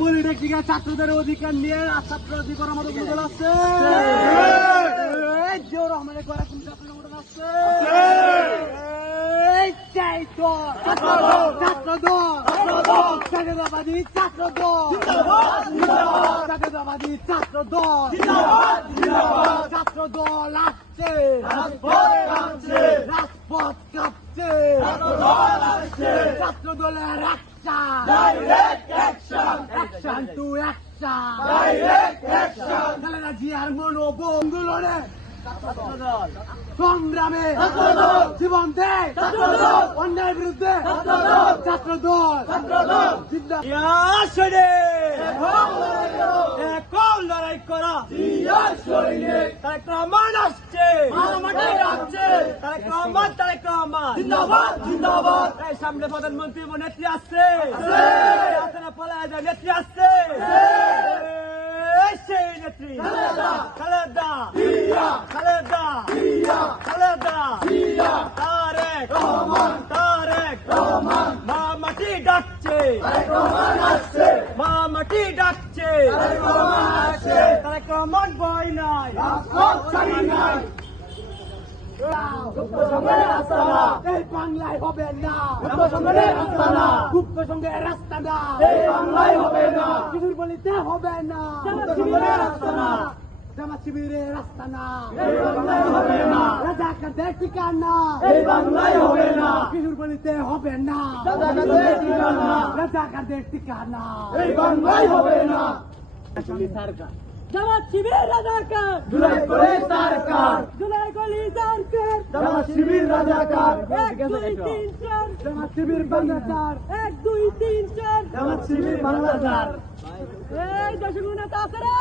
Polytechnical ছাত্রদের অধিকার নিয়ে ছাত্র অধিকার আমাদের মডেল আছে। জিয়াউর রহমানের করা কোন ছাত্র মডেল আছে? জাতীয়তাবাদী ছাত্র দল, জাতীয়তাবাদী ছাত্র দল, ছাত্র দল আসছে, রাজপথ কাঁপছে, ছাত্র দলের অ্যাকশন টু অ্যাকশন, খালেদা জিয়ার মনোবন্ধুলনে সংগ্রামে জীবন দেয় অন্যায়ের বিরুদ্ধে ছাত্র দল এখন লড়াই করা তারেক রহমান আসছে, তারেক রহমান জিন্দাবাদ জিন্দাবাদ। সামনে প্রধানমন্ত্রী নেত্রী আসছে, নেত্রী আসছে, সেই নেত্রী খালেদা তারেক রহমান মা মাটি ডাকছে, মা মাটি ডাকছে, তারেক রহমান ভয় নাই, এই বাংলায় হবে না গুপ্ত সঙ্গে রাস্তা না, এই বাংলায় হবে না কিছুর বলিতে হবে না, জামাত শিবিরের রাস্তা না, এই বাংলায় হবে না রাজাকারদের ঠিকানা, এই বাংলায় হবে না কিছুর বলিতে হবে না, রাজাকারদের ঠিকানা, এই বাংলায় হবে না। জামাত শিবির রাজাকার, জুলাই করে সরকার, জুলাই গলি সরকার, জামাত শিবির রাজাকার, 1 2 3 4 জামাত শিবির বাংলাদেশ, 1 2 3 4 জামাত শিবির বাংলাদেশ। এই দশগুণ নেতা আছে রে।